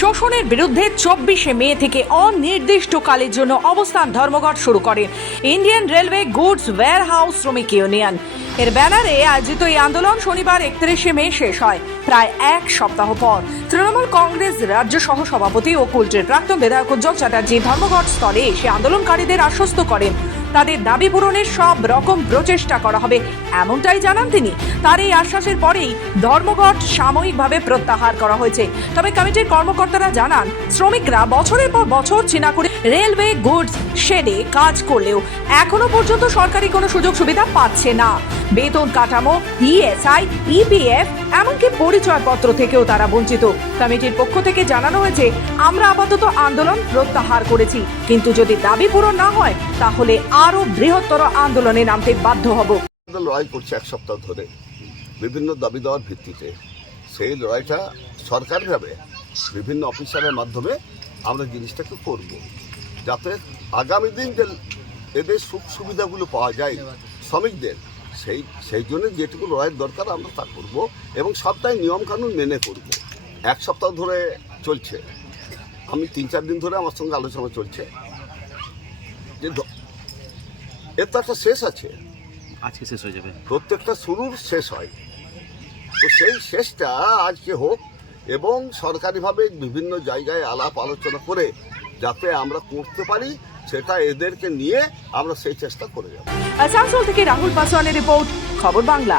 শোষণের বিরুদ্ধে চব্বিশে মে থেকে অনির্দিষ্টকালের জন্য অবস্থান ধর্মঘট শুরু করে Indian railway goods warehouse শ্রমিক ইউনিয়ন। এর ব্যানারে আয়োজিত এই আন্দোলন শনিবার একত্রিশে মে শেষ হয়। প্রায় এক সপ্তাহ পর তৃণমূল কংগ্রেস রাজ্য সহ সভাপতি ও কুলটির প্রাক্তন বিধায়ক উজ্জ্বল চ্যাটার্জি ধর্মঘট স্থলে এসে আন্দোলনকারীদের আশ্বস্ত করেন। তাদের দাবি পূরণের সব রকম প্রচেষ্টা করা হবে, এমনটাই জানান তিনি। তার এই আশ্বাসের পরেই ধর্মঘট সাময়িকভাবে প্রত্যাহার করা হয়েছে। তবে কমিটির কর্মকর্তারা জানান, শ্রমিকরা বছরের পর বছর চীনা করে রেলওয়ে গুডস শেডে কাজ করলেও এখনও পর্যন্ত সরকারি কোনো সুযোগ সুবিধা পাচ্ছে না। বেতন কাঠামো, ইএসআই, ইপিএফ, এমনকি পরিচয়পত্র থেকেও তারা বঞ্চিত। কমিটির পক্ষ থেকে জানানো হয়েছে, আমরা আপাতত আন্দোলন প্রত্যাহার করেছি। কিন্তু যদি দাবি পূরণ না হয়, তাহলে আরও বৃহত্তর আন্দোলনে নামতে বাধ্য হব। লড়াই করছে এক সপ্তাহ ধরে। বিভিন্ন দাবি দেওয়ার ভিত্তিতে সেই লড়াইটা সরকারিভাবে বিভিন্ন অফিসারের মাধ্যমে আমরা জিনিসটাকে করব। যাতে আগামী দিন যে এদের সুখ সুবিধাগুলো পাওয়া যায় শ্রমিকদের সেই সেই জন্য যেটুকু লড়াইয়ের দরকার আমরা তা করব এবং সবটাই নিয়মকানুন মেনে করব। এক সপ্তাহ ধরে চলছে। আমি তিন চার দিন ধরে আমার সঙ্গে আলোচনা চলছে। যে এর তো একটা শেষ আছে। আজকে শেষ হয়ে যাবে। প্রত্যেকটা শুরুর শেষ হয়। তো সেই শেষটা আজকে হোক এবং সরকারিভাবে বিভিন্ন জায়গায় আলাপ আলোচনা করে যাতে আমরা করতে পারি, সেটা এদেরকে নিয়ে আমরা সেই চেষ্টা করে যাব। আসানসোল থেকে রাহুল পাসওয়ানের রিপোর্ট, খবর বাংলা।